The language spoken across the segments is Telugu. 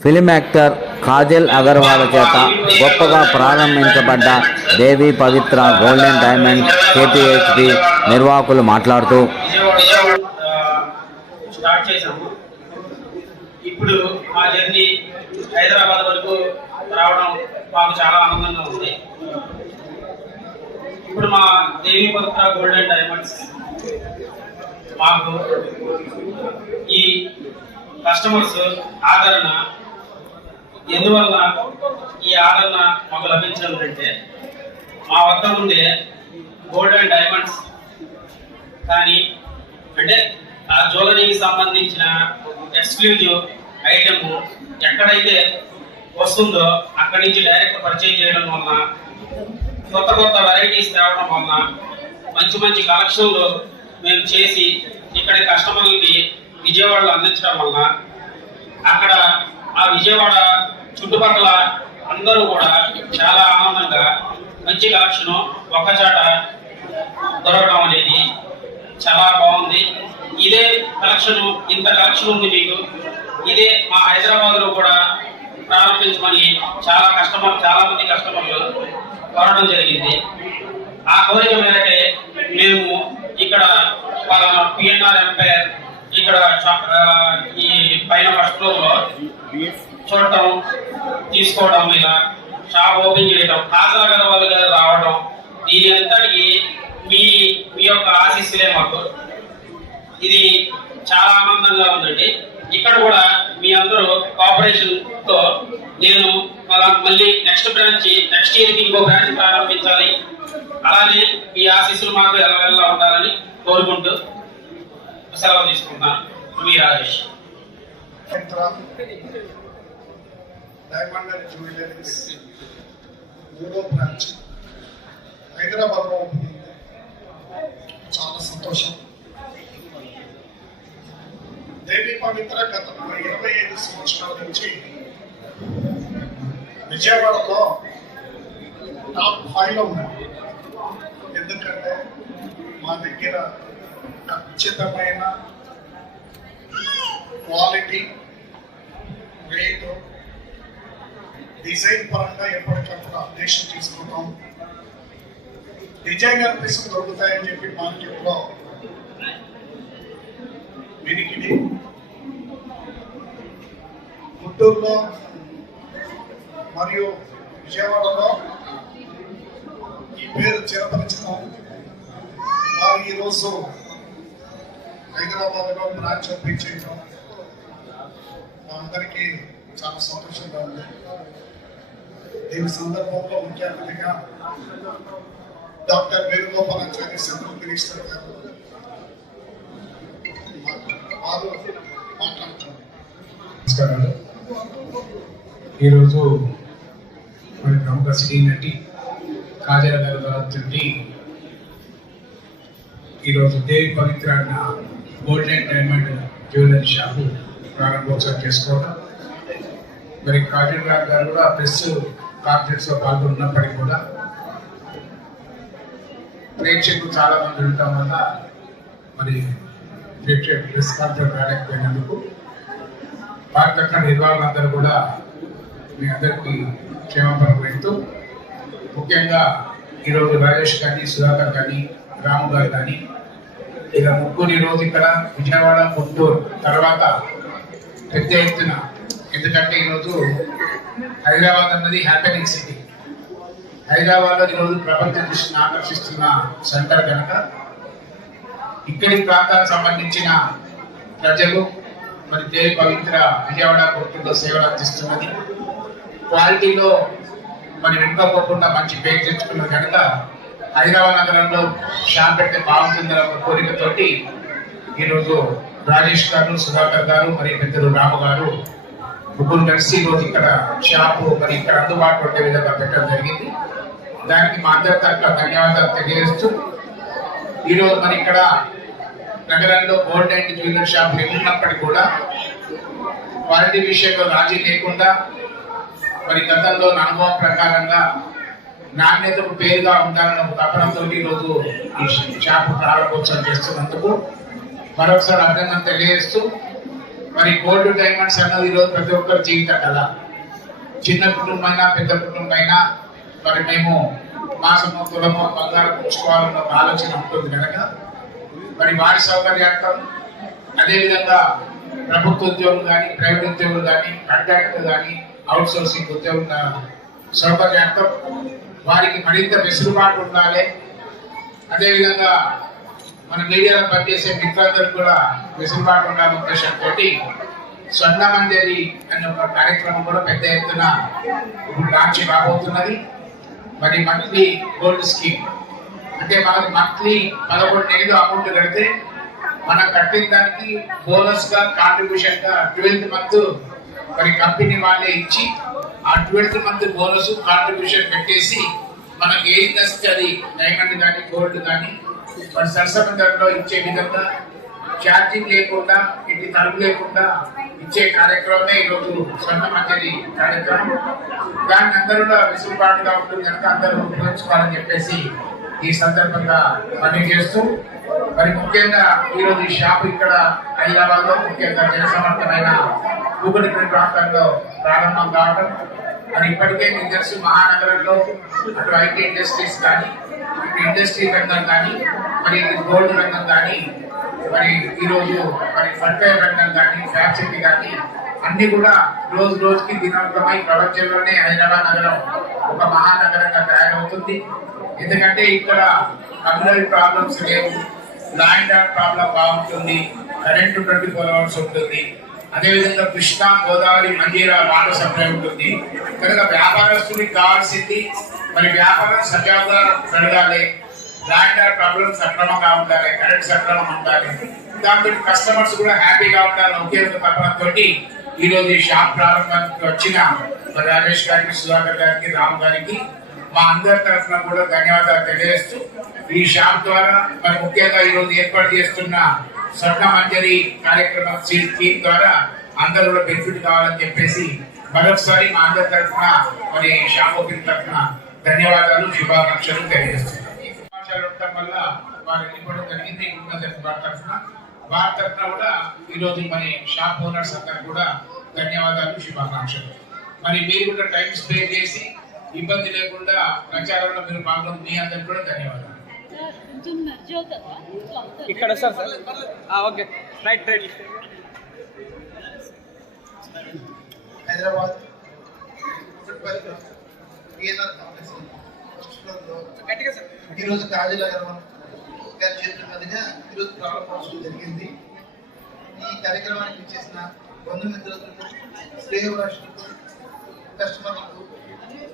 ఫిలిం యాక్టర్ కాజల్ అగర్వాల్ చేత గొప్పగా ప్రారంభించబడ్డ దేవి పవిత్ర గోల్డెన్ డైమండ్ కేపీహెచ్డి నిర్వాహకులు మాట్లాడుతూ ఇప్పుడు మా జర్నీ హైదరాబాద్ వరకు రావడం మాకు చాలా ఆనందంగా ఉంది. ఇప్పుడు మా దేవి పవిత్ర గోల్డెన్ డైమండ్స్ మాకు ఈ కస్టమర్స్ ఆదరణ ఎందువల్ల ఈ ఆదరణ మాకు లభించాలంటే మా వద్ద ఉండే గోల్డ్ అండ్ డైమండ్స్ కానీ అంటే ఆ జ్యువెలరీకి సంబంధించిన ఎక్స్క్లూజివ్ ఐటెము ఎక్కడైతే వస్తుందో అక్కడి నుంచి డైరెక్ట్ పర్చేజ్ చేయడం వలన కొత్త కొత్త వెరైటీస్ తేవడం వలన మంచి మంచి కలెక్షన్లు మేము చేసి ఇక్కడి కస్టమర్లకి విజయవాడలో అందించడం వలన అక్కడ ఆ విజయవాడ చుట్టుపక్కల అందరూ కూడా చాలా ఆనందంగా మంచి కలెక్షన్ ఒకచాట దొరకడం అనేది చాలా బాగుంది. ఇదే కలెక్షన్ ఇంత కలెక్షన్ ఉంది మీకు. ఇదే మా హైదరాబాద్లో కూడా ప్రారంభించమని చాలా కస్టమర్ చాలా మంది కస్టమర్లు కోరడం జరిగింది. ఆ కోరిక మేరకే మేము ఇక్కడ పలానా పిఎన్ఆర్ ఎంపైర్ ఇక్కడ ఈ పైన ఫస్ట్ ఫ్లోర్లో చూడటం తీసుకోవడం ఇలా షాప్ ఓపెన్ చేయడం కాజా వాళ్ళు గారు రావడం దీని అంతటికి మీ మీ యొక్క ఆశీస్సులే మాకు. ఇది చాలా ఆనందంగా ఉందండి. ఇక్కడ కూడా మీ అందరూ కోఆపరేషన్తో నేను మళ్ళీ నెక్స్ట్ బ్రాంచ్ నెక్స్ట్ ఇయర్కి ఇంకో బ్రాంచ్ ప్రారంభించాలి. అలానే మీ ఆశీస్సులు మాకు ఎలా ఉండాలని కోరుకుంటూ సెలవు తీసుకుంటున్నాను మీ రాజేష్. డైమండ్ అండ్ జ్యువెలరీస్ మూడో బ్రాంచ్ హైదరాబాద్లో ఉంది చాలా సంతోషం దేవి పవిత్ర గత ఇరవై ఐదు సంవత్సరాల నుంచి విజయవాడలో టాప్ ఫైవ్లో ఉన్నాం ఎందుకంటే మా దగ్గర ఖచ్చితమైన క్వాలిటీ వెయిట్ డిజైన్ పరంగా ఎప్పటికప్పుడు అప్డేషన్ తీసుకుంటాం. డిజైనర్ పీసులు దొరుకుతాయని చెప్పి మార్కెట్లో వినికిడి. గుంటూరులో మరియు విజయవాడలో ఈ పేరు చిరపరిచినాం వారు ఈరోజు హైదరాబాద్లో బ్రాంచ్ ఓపెన్ చేయడం మా అందరికీ చాలా సంతోషంగా ఉంది. దీని సందర్భంలో ముఖ్య అతిథిగా డాక్టర్ వేణుగోపాలాచారి సెంట్రల్ మినిస్టర్ గారు వారు మాట్లాడుతున్నారు. నమస్కారాలు. ఈరోజు మరి ప్రముఖ సినీ నటి కాజల గారి నుండి ఈరోజు Devi Pavitra gold and diamond jewellery shop ప్రారంభోత్సవం చేసుకోవడం. మరి కాజల్ గారు గారు కూడా ప్రెస్ కాన్ఫరెన్స్లో పాల్గొన్నప్పటికీ కూడా ప్రేక్షకులు చాలా మంది ఉండటం వల్ల మరి ప్రేక్షకు ప్రెస్ కాన్ఫరెన్స్ రాలేకపోయినందుకు భారత నిర్వాహకులు అందరూ కూడా మీ అందరికీ క్షేమపరం పెడుతూ ముఖ్యంగా ఈరోజు రాజేష్ కానీ సుధాకర్ కానీ రాము గారు కానీ ఇక ముగ్గురు ఈరోజు ఇక్కడ విజయవాడ గుంటూరు తర్వాత పెద్ద ఎత్తున ఎందుకంటే ఈరోజు హైదరాబాద్ అన్నది హ్యాపెనింగ్ సిటీ హైదరాబాద్లో ఈరోజు ప్రపంచ దృష్టిని ఆకర్షిస్తున్న సెంటర్ కనుక ఇక్కడి ప్రాంతానికి సంబంధించిన ప్రజలు మరి దేవి పవిత్ర విజయవాడ కోర్టులో సేవలు అందిస్తున్నది. క్వాలిటీలో మరి వెనుకపోకుండా మంచి పేరు తెచ్చుకున్నది కనుక హైదరాబాద్ నగరంలో షాప్ పెడితే బాగుంటుందన్న ఒక కోరికతోటి ఈరోజు రాజేష్ గారు సుధాకర్ గారు మరి పెద్దలు రాము గారు ముగ్గురు కలిసి ఈరోజు ఇక్కడ షాపు మరి ఇక్కడ అందుబాటులో ఉండే విధంగా పెట్టడం జరిగింది. దానికి మా అందరి తరఫున ధన్యవాదాలు తెలియజేస్తూ ఈరోజు మరి ఇక్కడ నగరంలో గోల్డ్ అండ్ జ్యువెలరీ షాప్ ఉన్నప్పటికీ కూడా క్వాలిటీ విషయంలో రాజీ లేకుండా మరి గతంలో నా అనుభవం ప్రకారంగా నాణ్యతకు పేరుగా ఉండాలన్న ఒక తపనతో ఈరోజు ఈ షాపు ప్రారంభోత్సవం చేస్తున్నందుకు మరొకసారి అర్థంగా తెలియజేస్తూ మరి గోల్డ్ డైమండ్స్ అన్నది ఈరోజు ప్రతి ఒక్కరి జీవితం కదా చిన్న కుటుంబమైనా పెద్ద కుటుంబమైనా మరి మేము మాసము కులము బంగారం పుచ్చుకోవాలన్న ఒక ఆలోచన ఉంటుంది కనుక మరి వారి సౌకర్యార్థం అదేవిధంగా ప్రభుత్వ ఉద్యోగులు కానీ ప్రైవేట్ ఉద్యోగులు కానీ కాంట్రాక్ట్ కానీ అవుట్ సోర్సింగ్ ఉద్యోగుల సౌకర్యార్థం వారికి మరింత వెసులుబాటు ఉండాలి. అదేవిధంగా మన మీడియాలో పనిచేసే మిత్రులందరూ కూడా వెసులుబాటు ఉండాలి ఉద్దేశంతో స్వర్ణ మందేరి అనే ఒక కార్యక్రమం కూడా పెద్ద ఎత్తున ఇప్పుడు లాంచ్ కాబోతున్నది మరి మంత్లీ గోల్డ్ స్కీమ్ అంటే మనకి మంత్లీ పదకొండు నెలలు అమౌంట్ కడితే మనం కట్టిన దానికి బోనస్గా కాంట్రిబ్యూషన్గా ట్వెల్త్ మంత్ మరి కంపెనీ వాళ్ళే ఇచ్చి ఆ ట్వెల్త్ మంత్ బోనస్ కాంట్రిబ్యూషన్ పెట్టేసి మనకి ఏది నచ్చితే అది డైమండ్ కానీ గోల్డ్ కానీ మన సరసమ ధరలో ఇచ్చే విధంగా ఛార్జింగ్ లేకుండా ఇంటి తలుపు లేకుండా ఇచ్చే కార్యక్రమమే ఈరోజు స్వర్ణ మంజరి కార్యక్రమం. దాన్ని అందరూ కూడా వెసులుబాటుగా ఉంటుంది కనుక అందరూ ఉపయోగించుకోవాలని చెప్పేసి ఈ సందర్భంగా పని చేస్తూ మరి ముఖ్యంగా ఈరోజు ఈ షాప్ ఇక్కడ హైదరాబాద్లో ముఖ్యంగా జనసమర్థమైన కూకటిపల్లి ప్రాంతంలో ప్రారంభం కావడం మరి ఇప్పటికే మీకు తెలుసు మహానగరంలో అటు ఐటీ ఇండస్ట్రీస్ కానీ ఇండస్ట్రీ రంగం కానీ మరి గోల్డ్ రంగం కానీ మరి ఈరోజు మరి ఫర్టైల్ రంగం కానీ ఫ్యాక్టరీ కానీ అన్ని కూడా రోజు రోజుకి దినోత్తమై ప్రపంచంలోనే హైదరాబాద్ నగరం ఒక మహానగరంగా తయారవుతుంది. ఎందుకంటే ఇక్కడ కమ్యూనల్ ప్రాబ్లమ్స్ లేవు. లాండ్ ప్రాబ్లం బాగుంటుంది కరెంటు ట్వంటీ ఫోర్ అవర్స్ ఉంటుంది. అదేవిధంగా కృష్ణా గోదావరి మంజీరా వాటర్ సప్లై ఉంటుంది. కనుక వ్యాపారస్తుడికి కావాల్సింది మరి వ్యాపారం సజావుగా జరగాలి లాండ్ ప్రాబ్లం సక్రమంగా ఉండాలి కరెంట్ సక్రమం ఉండాలి. దాంతో కస్టమర్స్ కూడా హ్యాపీగా ఉండాలి ఒకే ఒక తపనతో ఈ రోజు ఈ షాప్ ప్రారంభానికి వచ్చిన మరి రాజేష్ గారికి సుధాకర్ గారికి రామ్ గారికి మా అందరి తరఫున కూడా ధన్యవాదాలు తెలియజేస్తూ ఈ షాప్ ద్వారా మరి ముఖ్యంగా ఈ రోజు ఏర్పాటు చేస్తున్న స్వర్ణ మంజరి కార్యక్రమం స్కీమ్ ద్వారా అందరూ కూడా బెనిఫిట్ కావాలని చెప్పేసి మరొకసారి మా అందరి తరఫున మరి షాప్ ఓపెన్ తరఫున ధన్యవాదాలు శుభాకాంక్షలు తెలియజేస్తున్నాం. ఉండటం వల్ల జరిగింది వారి తరఫున. వారి తరఫున కూడా ఈ రోజు మరి షాప్ ఓనర్స్ అందరు కూడా ధన్యవాదాలు శుభాకాంక్షలు. మరి మీరు కూడా టైం స్పే చేసి ఇబ్బంది లేకుండా ప్రచారంలో మీరు పాల్గొని మీ అందరికి కూడా ధన్యవాదాలు. ఇక్కడ sir sir. Okay. Right right Hyderabad. ఈరోజు కాజల్ అగర్వాల్ గారి చేతుల మీదుగా ఈరోజు ప్రారంభోత్సవం జరిగింది. ఈ కార్యక్రమానికి చేసిన బంధుమిత్రులకు శ్రేయభిలాషులకు కస్టమర్లకు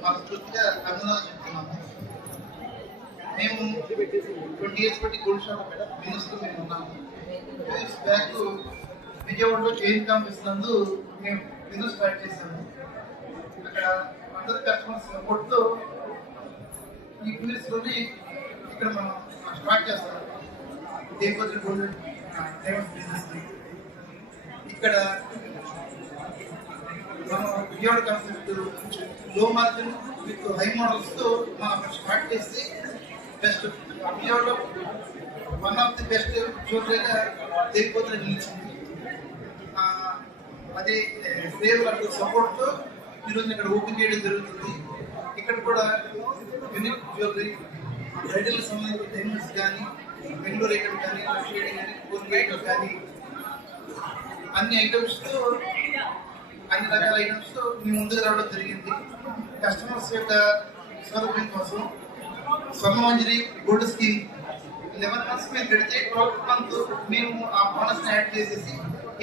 మనస్ఫూర్తిగా అభినందనలు చెప్తున్నాము మేము ట్వంటీ ఇయర్స్ బట్టి గోల్డ్ షాప్ బిజినెస్లో మేము ఉన్నాము ఇయర్స్ బ్యాక్ విజయవాడలో చేంజ్ కాంప్లెక్స్ మేము బిజినెస్ స్టార్ట్ చేశాము? అక్కడ అందరు కస్టమర్స్ సపోర్ట్తో ఈ టూరిస్ట్లోని ఇక్కడ మనం స్టార్ట్ చేస్తాం. దేవపత్రి గోల్డ్ డైమండ్స్ బిజినెస్ ఇక్కడ మనం విజయవాడ కాన్సెప్ట్లో మార్జిన్ విత్ హై మోడల్స్తో మనం స్టార్ట్ చేసి బెస్ట్ విజయవాడలో వన్ ఆఫ్ ది బెస్ట్ జ్యువెలరీగా దేవపత్రి నిలిచింది అదే దేవులకు సపోర్ట్తో ఈరోజు ఇక్కడ ఓపెన్ చేయడం జరుగుతుంది. ఇక్కడ కూడా యూనిక్ జ్యువెలరీ బ్రైడల్ సంబంధించిన డైమండ్స్ కానీ బెంగళూరు ఐటమ్ కానీ షేడ్ కానీ ఐటమ్ కానీ అన్ని ఐటమ్స్తో అన్ని రకాల ఐటమ్స్తో మేము ముందుకు రావడం జరిగింది. కస్టమర్స్ యొక్క సౌలభ్యం కోసం Swarnamanjari gold scheme. Eleven months మేము పెడితే ట్వెల్త్ మంత్ మేము ఆ బోనస్ యాడ్ చేసేసి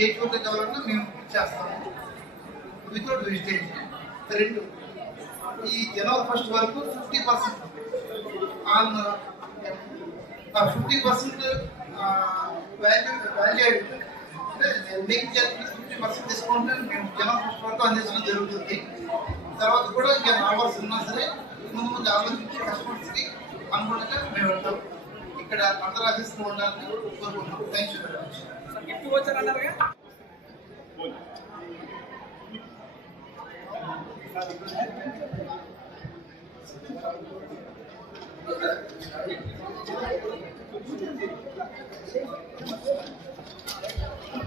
ఏ చోట కావాలన్నా మేము చేస్తాము. వితౌట్ వెజిటేషన్ రెండు ఈ జనవరి ఫస్ట్ వరకు ఫిఫ్టీ పర్సెంట్ ఆన్ ఆ ఫిఫ్టీ పర్సెంట్ వాల్యూ వాల్యూ అంటే మేక్ ఫిఫ్టీ పర్సెంట్ డిస్కౌంట్ మేము జనవరి ఫస్ట్ వరకు అందించడం జరుగుతుంది. తర్వాత కూడా ఇంకా ఆఫర్స్ ఉన్నా సరే ముందు ముందు ఆలోచించి కస్టమర్స్కి అనుగుణంగా మేము వెళ్తాం. ఇక్కడ అందరూ ఆశిస్తూ ఉండాలని కోరుకుంటున్నాం. Thank you very much gift వచ్చారు అన్నారుగా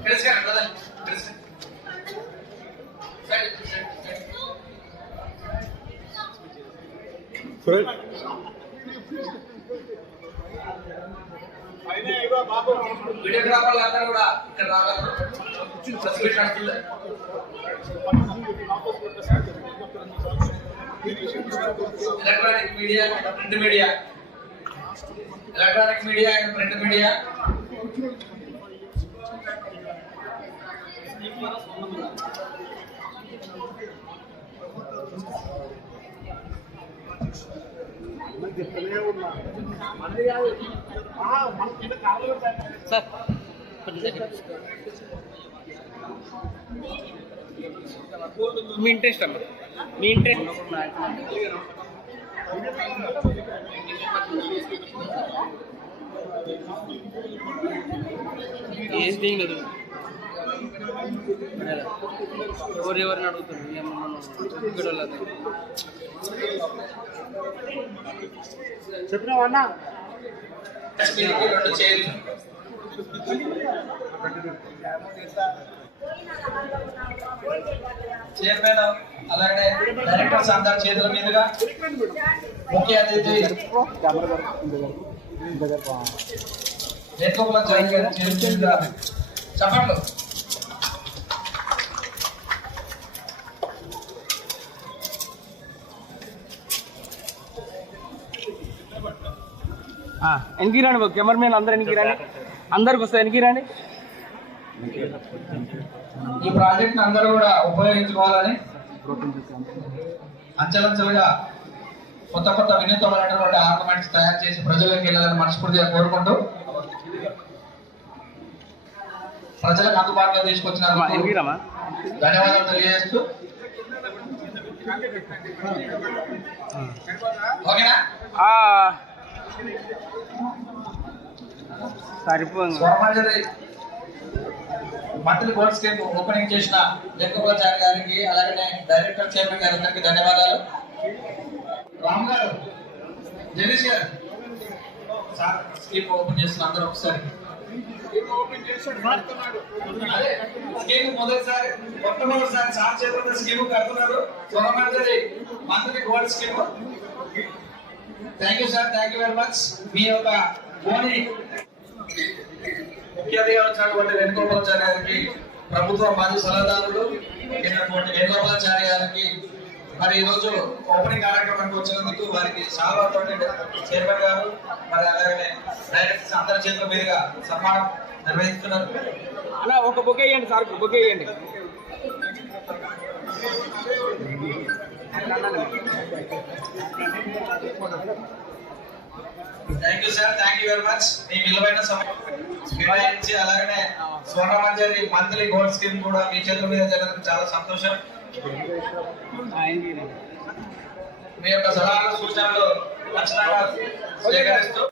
తెలుసు కదా, తెలుసు. వీడియోగ్రాఫర్లు అందరూ కూడా ఇక్కడ electronic media print media electronic media and print media sir me interest అమ్మా. మీ ఇంట్రెస్ట్ ఏం తీయలేదు ఎవరు ఎవరిని చైర్లు చైర్మన్ అలాగే డైరెక్టర్స్ అందరి చేతుల మీదుగా ముఖ్య అతిథి చప్పట్లు వెనక్కి రండి కెమెరామెన్ అందరు వెనక్కి రండి అందరికి వస్తాయి వెనక్కి రండి ఈ ప్రాజెక్ట్ అందరూ కూడా ఉపయోగించుకోవాలని అంచెలంచెలుగా కొత్త కొత్త వినూతమైనటువంటి ఆర్నమెంట్స్ తయారు చేసి ప్రజలకు వెళ్ళాలని మనస్ఫూర్తిగా కోరుకుంటూ ప్రజలకు అందుబాటులో అమ్మా, తీసుకొచ్చిన వెనక్కి రమ్మా ధన్యవాదాలు తెలియజేస్తూ. ఓకేనా? మంత్లీ బోర్డ్ స్కీమ్ ఓపెనింగ్ చేసిన వెంకటాచార్య గారికి అలాగే డైరెక్టర్ చైర్మన్ గారి అందరికి ధన్యవాదాలు. రామ్ గారు జగదీష్ గారు సార్ స్కీమ్ ఓపెన్ చేస్తున్న అందరూ ఒకసారి. అదే స్కీమ్ మొదటిసారి మొట్టమొదటిసారి సార్ స్కీమ్ కడుతున్నారు. Monthly gold scheme thank you sir thank you very much మీ యొక్క ఓని ముఖ్య అతిథిగా వచ్చినటువంటి వేణుగోపాలాచారి గారికి ప్రభుత్వ మాజీ సలహాదారులు అయినటువంటి వేణుగోపాలాచారి గారికి మరి ఈరోజు ఓపెనింగ్ కార్యక్రమానికి వచ్చినందుకు వారికి చాలా చైర్మన్ గారు మరి అలాగే డైరెక్టర్స్ అందరి చేతుల మీదుగా సన్మానం నిర్వహిస్తున్నారు. అలా ఒక బుక్ వేయండి సార్ బుక్ వేయండి thank you sir thank you very much మీ విలువైన సమయం కేటాయించి అలాగనే స్వర్ణమంజరి మంత్లీ గోల్డ్ స్కీమ్ కూడా మీ చేతుల మీద జరగడం చాలా సంతోషం. మీ యొక్క సలహాలు సూచనలు ఖచ్చితంగా స్వీకరిస్తూ